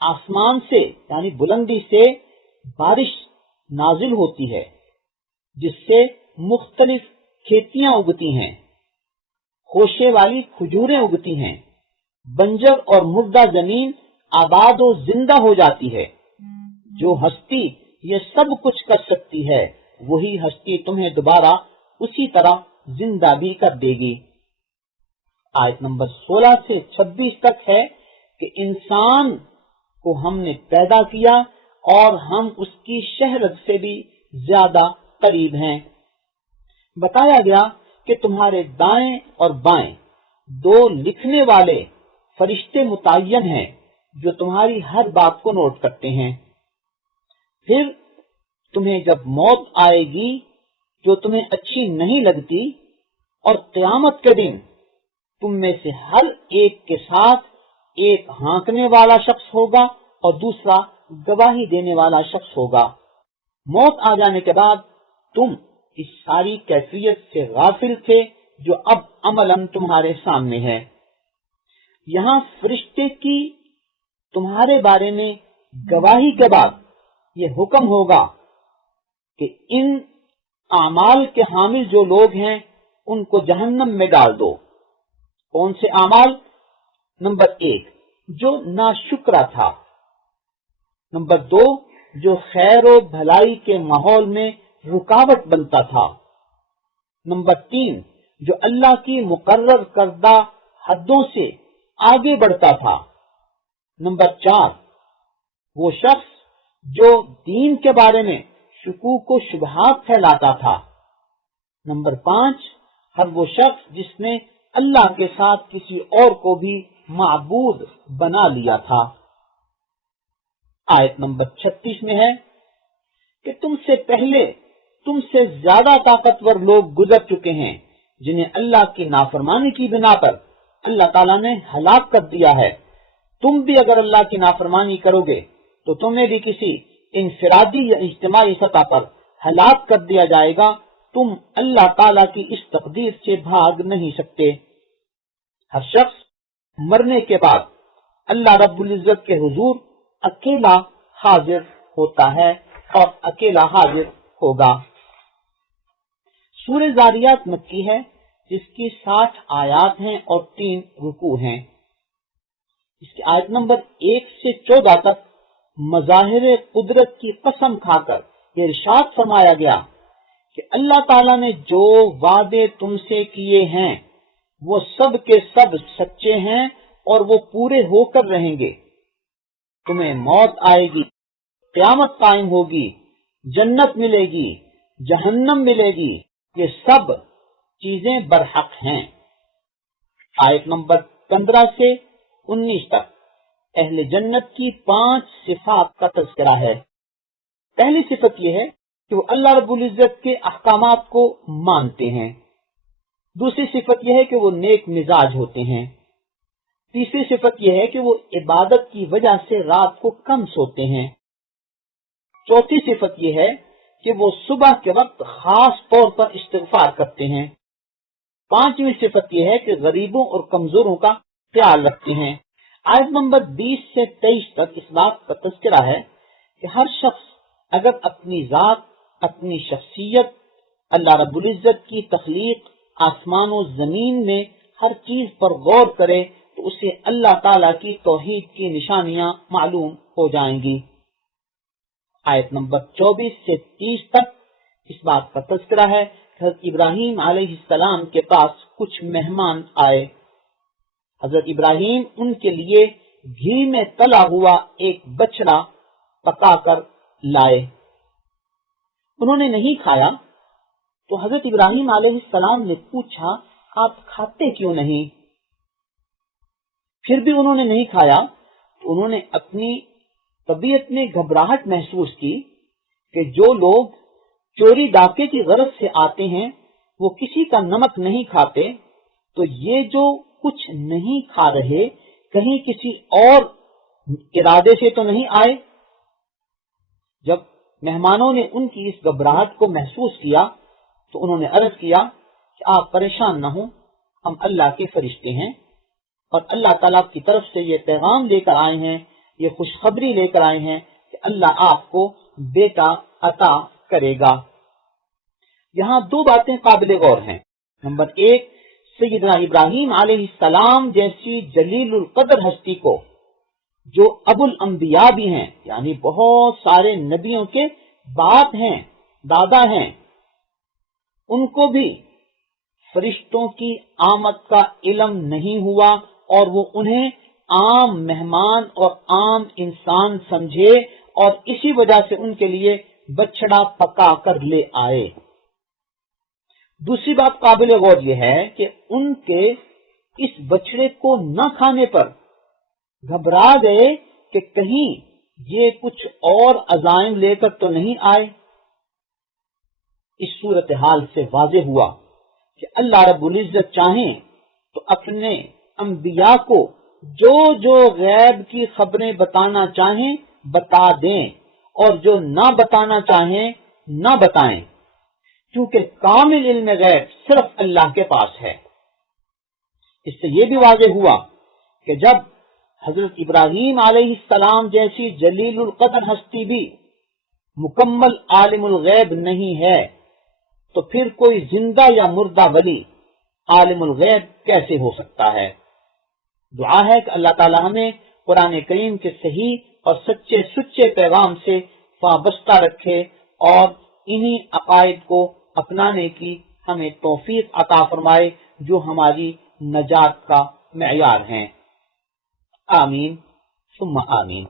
آسمان سے یعنی بلندی سے بارش نازل ہوتی ہے جس سے مختلف کھیتیاں اگتی ہیں، خوشے والی کھجوریں اگتی ہیں، بنجر اور مردہ زمین آباد و زندہ ہو جاتی ہے۔ جو ہستی یہ سب کچھ کر سکتی ہے وہی ہستی تمہیں دوبارہ اسی طرح زندہ بھی کر دے گی۔ آیت نمبر 16 سے 26 تک ہے کہ انسان کو ہم نے پیدا کیا اور ہم اس کی شہرت سے بھی زیادہ قریب ہیں۔ بتایا گیا کہ تمہارے دائیں اور بائیں 2 لکھنے والے فرشتے متعین ہیں جو تمہاری ہر بات کو نوٹ کرتے ہیں۔ پھر تمہیں جب موت آئے گی جو تمہیں اچھی نہیں لگتی، اور قیامت کے دن تم میں سے ہر ایک کے ساتھ ایک ہانکنے والا شخص ہوگا اور دوسرا گواہی دینے والا شخص ہوگا۔ موت آ جانے کے بعد تم اس ساری کیفیت سے غافل تھے جو اب عملاً تمہارے سامنے ہے۔ یہاں فرشتے کی تمہارے بارے میں گواہی کے بعد یہ حکم ہوگا کہ ان اعمال کے حامل جو لوگ ہیں ان کو جہنم میں ڈال دو۔ کون سے اعمال؟ نمبر 1 جو ناشکرا تھا، نمبر 2 جو خیر و بھلائی کے ماحول میں رکاوٹ بنتا تھا، نمبر 3 جو اللہ کی مقرر کردہ حدوں سے آگے بڑھتا تھا، نمبر 4 وہ شخص جو دین کے بارے میں شکوک و شبہات پھیلاتا تھا، نمبر 5 ہر وہ شخص جس نے اللہ کے ساتھ کسی اور کو بھی معبود بنا لیا تھا۔ آیت نمبر 36 میں ہے کہ تم سے پہلے تم سے زیادہ طاقتور لوگ گزر چکے ہیں جنہیں اللہ کی نافرمانی کی بنا پر اللہ تعالیٰ نے ہلاک کر دیا ہے۔ تم بھی اگر اللہ کی نافرمانی کرو گے تو تمہیں بھی کسی انفرادی یا اجتماعی سطح پر ہلاک کر دیا جائے گا۔ تم اللہ تعالیٰ کی اس تقدیر سے بھاگ نہیں سکتے۔ ہر شخص مرنے کے بعد اللہ رب العزت کے حضور اکیلا حاضر ہوتا ہے اور اکیلا حاضر ہوگا۔ سورہ زاریات مکی ہے جس کی 60 آیات ہیں اور 3 رکوع ہیں۔ اس کی آیت نمبر 1 سے 14 تک مظاہر قدرت کی قسم کھا کر یہ ارشاد فرمایا گیا کہ اللہ تعالیٰ نے جو وعدے تم سے کیے ہیں وہ سب کے سب سچے ہیں اور وہ پورے ہو کر رہیں گے۔ تمہیں موت آئے گی، قیامت قائم ہوگی، جنت ملے گی، جہنم ملے گی، یہ سب چیزیں برحق ہیں۔ آیت نمبر 15 سے 19 تک اہل جنت کی 5 صفات کا تذکرہ ہے۔ پہلی صفت یہ ہے کہ وہ اللہ رب العزت کے احکامات کو مانتے ہیں۔ دوسری صفت یہ ہے کہ وہ نیک مزاج ہوتے ہیں۔ تیسری صفت یہ ہے کہ وہ عبادت کی وجہ سے رات کو کم سوتے ہیں۔ چوتھی صفت یہ ہے کہ وہ صبح کے وقت خاص طور پر استغفار کرتے ہیں۔ پانچویں صفت یہ ہے کہ غریبوں اور کمزوروں کا خیال رکھتے ہیں۔ آیت نمبر 20 سے 23 تک اس بات کا تذکرہ ہے کہ ہر شخص اگر اپنی ذات، اپنی شخصیت، اللہ رب العزت کی تخلیق، آسمان و زمین میں ہر چیز پر غور کرے تو اسے اللہ تعالیٰ کی توحید کی نشانیاں معلوم ہو جائیں گی۔ آیت نمبر 24 سے 30 تک اس بات کا تذکرہ ہے کہ حضرت ابراہیم علیہ السلام کے پاس کچھ مہمان آئے۔ حضرت ابراہیم ان کے لیے گھی میں تلا ہوا ایک بچڑا پکا کر لائے۔ انہوں نے نہیں کھایا تو حضرت ابراہیم علیہ السلام نے پوچھا آپ کھاتے کیوں نہیں؟ پھر بھی انہوں نے نہیں کھایا تو انہوں نے اپنی طبیعت میں گھبراہٹ محسوس کی کہ جو لوگ چوری ڈاکے کی غرض سے آتے ہیں وہ کسی کا نمک نہیں کھاتے، تو یہ جو کچھ نہیں کھا رہے کہیں کسی اور ارادے سے تو نہیں آئے؟ جب مہمانوں نے ان کی اس گھبراہٹ کو محسوس کیا تو انہوں نے عرض کیا کہ آپ پریشان نہ ہوں، ہم اللہ کے فرشتے ہیں اور اللہ تعالیٰ کی طرف سے یہ پیغام لے کر آئے ہیں، یہ خوشخبری لے کر آئے ہیں کہ اللہ آپ کو بیٹا عطا کرے گا۔ یہاں 2 باتیں قابل غور ہیں۔ نمبر 1، سیدنا ابراہیم علیہ السلام جیسی جلیل القدر ہستی کو جو ابو الانبیاء بھی ہیں، یعنی بہت سارے نبیوں کے باپ ہیں، دادا ہیں، ان کو بھی فرشتوں کی آمد کا علم نہیں ہوا اور وہ انہیں عام مہمان اور عام انسان سمجھے اور اسی وجہ سے ان کے لیے بچڑا پکا کر لے آئے۔ دوسری بات قابل غور یہ ہے کہ ان کے اس بچڑے کو نہ کھانے پر گھبرا گئے کہ کہیں یہ کچھ اور عزائم لے کر تو نہیں آئے۔ اس صورتحال سے واضح ہوا کہ اللہ رب العزت چاہیں تو اپنے انبیاء کو جو جو غیب کی خبریں بتانا چاہیں بتا دیں، اور جو نہ بتانا چاہیں نہ بتائیں، کیونکہ کامل علم غیب صرف اللہ کے پاس ہے۔ اس سے یہ بھی واضح ہوا کہ جب حضرت ابراہیم علیہ السلام جیسی جلیل القدر ہستی بھی مکمل عالم الغیب نہیں ہے، تو پھر کوئی زندہ یا مردہ ولی عالم الغیب کیسے ہو سکتا ہے؟ دعا ہے کہ اللہ تعالی ہمیں قرآن کریم کے صحیح اور سچے پیغام سے وابستہ رکھے اور انہی عقائد کو اپنانے کی ہمیں توفیق عطا فرمائے جو ہماری نجات کا معیار ہیں۔ آمین ثم آمین۔